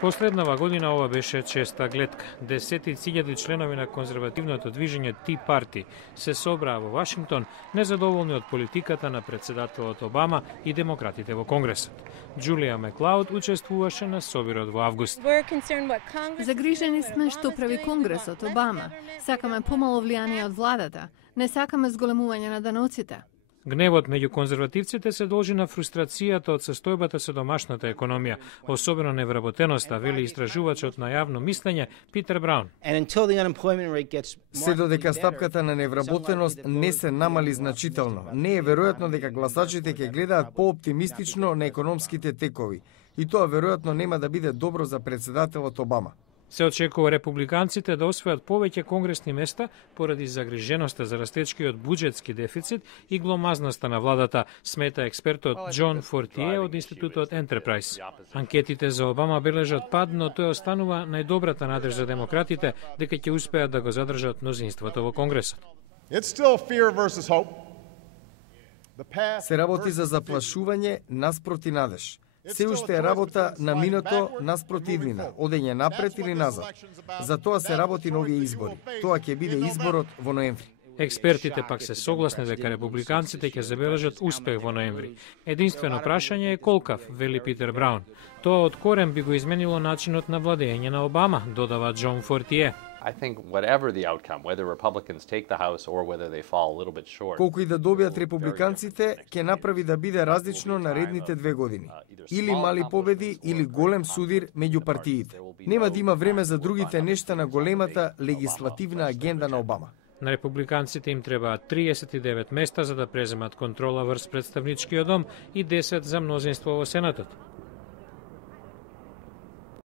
Последнава година ова беше честа гледка. Десетици илјади членови на конзервативното движење Tea Party се собраа во Вашингтон незадоволни од политиката на председателот Обама и демократите во Конгресот. Джулија Маклауд учествуваше на собирот во август. Загрижени сме што прави Конгресот Обама. Сакаме помало влијание од владата. Не сакаме зголемување на даноците. Гневот меѓу конзервативците се должи на фрустрацијата од состојбата со домашната економија, особено невработеноста, вели истражувачот на јавно мислење Питер Браун. Се додека стапката на невработеност не се намали значително, не е веројатно дека гласачите ќе гледаат пооптимистично на економските текови. И тоа веројатно нема да биде добро за председателот Обама. Се очекува републиканците да освојат повеќе конгресни места поради загриженоста за растечкиот буџетски дефицит и гломазноста на владата, смета експертот Џон Фортие од Институтот Ентерпрајз. Анкетите за Обама бележат пад, но тој останува најдобрата надеж за демократите дека ќе успеат да го задржат мнозинството во Конгресот. Се работи за заплашување наспроти надеж. Се уште е работа на минато наспроти иднина, одење напред или назад. За тоа се работи на овие избори. Тоа ќе биде изборот во ноември. Експертите пак се согласни дека републиканците ќе забележат успех во ноември. Единствено прашање е колкав, вели Питер Браун. Тоа од корен би го изменило начинот на владење на Обама, додава Џон Фортие. Колку и да добијат републиканците, ќе направи да биде различно наредните 2 години. Или мали победи, или голем судир меѓу партиите. Нема да има време за другите нешта на големата легислативна агенда на Обама. На републиканците им требаат 39 места за да преземат контрола врз представничкиот дом и 10 за мнозинство во Сенатот.